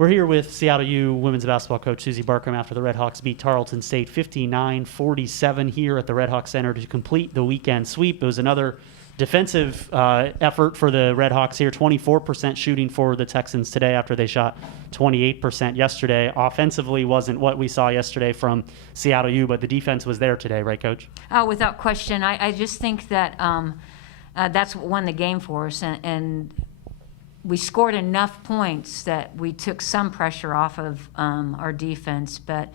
We're here with Seattle U women's basketball coach Suzy Barcomb after the Redhawks beat Tarleton State 59-47 here at the Redhawk Center to complete the weekend sweep. It was another defensive effort for the Redhawks here, 24% shooting for the Texans today after they shot 28% yesterday. Offensively wasn't what we saw yesterday from Seattle U, but the defense was there today, right, Coach? Oh, without question. I just think that that's what won the game for us, and we scored enough points that we took some pressure off of our defense. But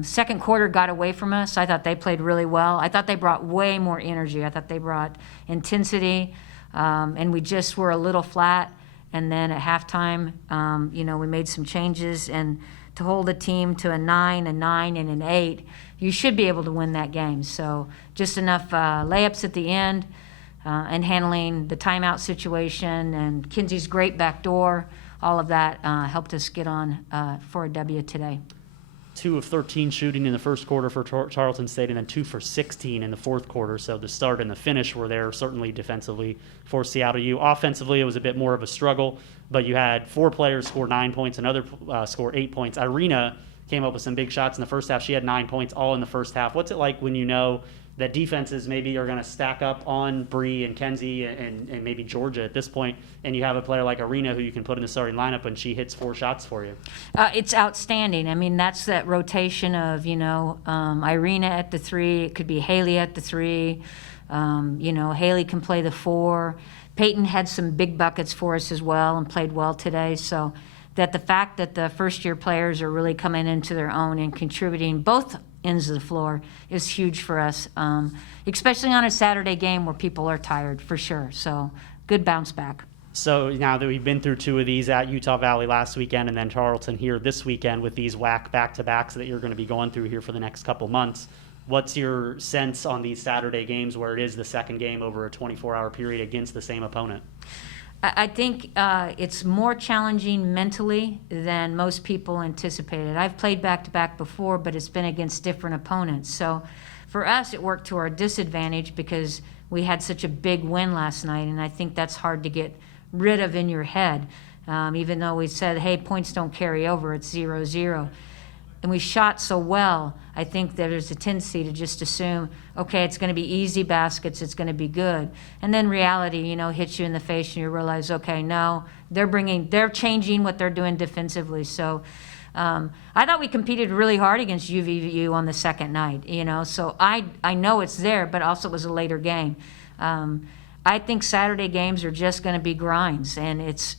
second quarter got away from us. I thought they played really well. I thought they brought way more energy. I thought they brought intensity, and we just were a little flat. And then at halftime, we made some changes. And to hold a team to a 9, and an 8, you should be able to win that game. So just enough layups at the end. And handling the timeout situation and Kinsey's great backdoor, all of that helped us get on for a W today. 2 of 13 shooting in the first quarter for Tarleton State, and then 2 for 16 in the fourth quarter. So the start and the finish were there, certainly defensively for Seattle U. Offensively, it was a bit more of a struggle, but you had 4 players score 9 points, another score 8 points. Irina came up with some big shots in the first half. She had 9 points all in the first half. What's it like when you know that defenses maybe are going to stack up on Bree and Kenzie and maybe Georgia at this point, and you have a player like Irina who you can put in the starting lineup and she hits 4 shots for you? It's outstanding. I mean, that's that rotation of, Irina at the 3. It could be Haley at the 3. Haley can play the 4. Peyton had some big buckets for us as well and played well today. So that the fact that the first-year players are really coming into their own and contributing both ends of the floor is huge for us, especially on a Saturday game where people are tired, for sure. So good bounce back. So now that we've been through 2 of these at Utah Valley last weekend and then Tarleton here this weekend with these WAC back-to-backs that you're going to be going through here for the next couple months, what's your sense on these Saturday games where it is the second game over a 24-hour period against the same opponent? I think it's more challenging mentally than most people anticipated. I've played back-to-back before, but it's been against different opponents. So for us, it worked to our disadvantage because we had such a big win last night, and I think that's hard to get rid of in your head. Even though we said, hey, points don't carry over, it's 0-0. And we shot so well, I think that there's a tendency to just assume, okay, it's going to be easy baskets, it's going to be good. And then reality, hits you in the face and you realize, okay, no, they're changing what they're doing defensively. So I thought we competed really hard against UVU on the second night, so I know it's there, but also it was a later game. I think Saturday games are just going to be grinds, and it's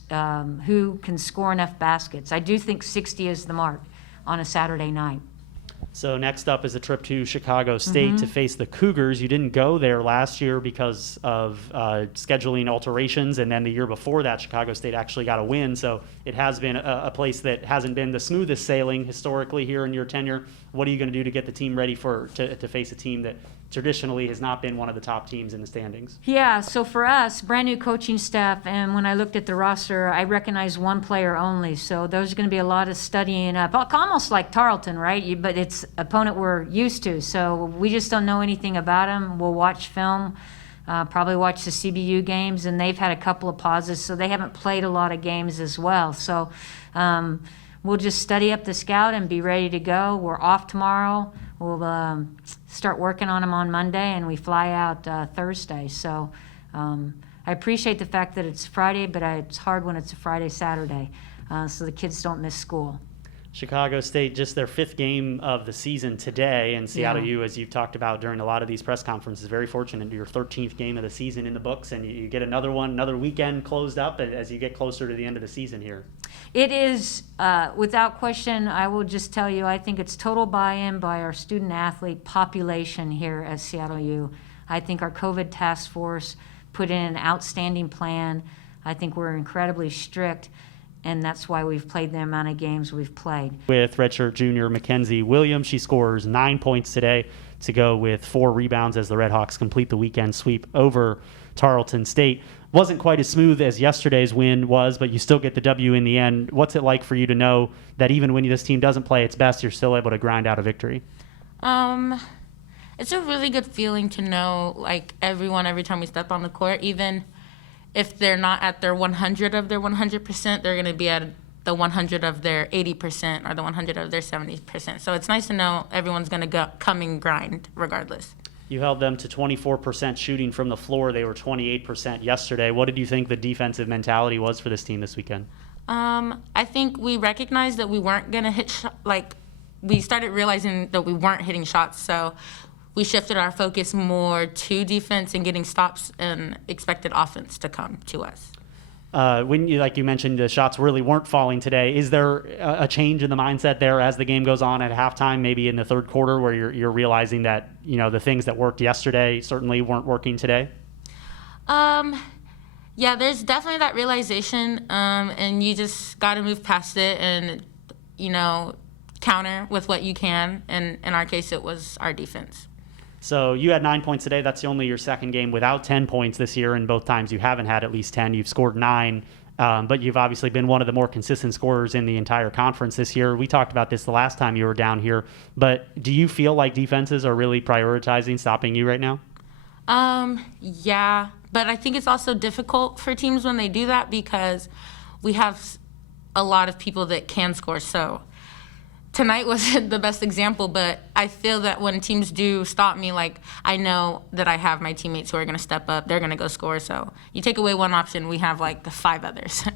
who can score enough baskets. I do think 60 is the mark on a Saturday night. So next up is a trip to Chicago State to face the Cougars. You didn't go there last year because of scheduling alterations, and then the year before that, Chicago State actually got a win. So it has been a place that hasn't been the smoothest sailing historically here in your tenure. What are you going to do to get the team ready to face a team that traditionally has not been one of the top teams in the standings? Yeah, so for us, brand new coaching staff, and when I looked at the roster, I recognized 1 player only. So there's going to be a lot of studying up, almost like Tarleton, right? But it's opponent we're used to. So we just don't know anything about them. We'll watch film, probably watch the CBU games, and they've had a couple of pauses, so they haven't played a lot of games as well. So we'll just study up the scout and be ready to go. We're off tomorrow. We'll start working on them on Monday, and we fly out Thursday. So I appreciate the fact that it's Friday, but it's hard when it's a Friday, Saturday, so the kids don't miss school. Chicago State, just their 5th game of the season today, and Seattle U, as you've talked about during a lot of these press conferences, very fortunate to your 13th game of the season in the books, and you get another weekend closed up as you get closer to the end of the season here. It is, without question, I will just tell you, I think it's total buy-in by our student-athlete population here at Seattle U. I think our COVID task force put in an outstanding plan. I think we're incredibly strict, and that's why we've played the amount of games we've played. With redshirt junior McKenzi Williams, she scores 9 points today to go with 4 rebounds as the Redhawks complete the weekend sweep over Tarleton State. Wasn't quite as smooth as yesterday's win was, but you still get the W in the end. What's it like for you to know that even when this team doesn't play its best, you're still able to grind out a victory? It's a really good feeling to know, like, every time we step on the court, even if they're not at their 100 of their 100%, they're going to be at the 100 of their 80% or the 100 of their 70%. So it's nice to know everyone's going to come and grind regardless. You held them to 24% shooting from the floor. They were 28% yesterday. What did you think the defensive mentality was for this team this weekend? I think we recognized that we weren't going to hit we started realizing that we weren't hitting shots, so we shifted our focus more to defense and getting stops and expected offense to come to us. When you, like you mentioned, the shots really weren't falling today. Is there a change in the mindset there as the game goes on at halftime, maybe in the third quarter, where you're realizing that, you know, the things that worked yesterday certainly weren't working today? Yeah, there's definitely that realization, and you just got to move past it and, you know, counter with what you can. And in our case, it was our defense. So you had 9 points today. That's only your second game without 10 points this year, and both times you haven't had at least 10. You've scored 9, but you've obviously been one of the more consistent scorers in the entire conference this year. We talked about this the last time you were down here, but do you feel like defenses are really prioritizing stopping you right now? Yeah, but I think it's also difficult for teams when they do that because we have a lot of people that can score. So tonight wasn't the best example, but I feel that when teams do stop me, like, I know that I have my teammates who are going to step up. They're going to go score. So you take away one option, we have like 5 others.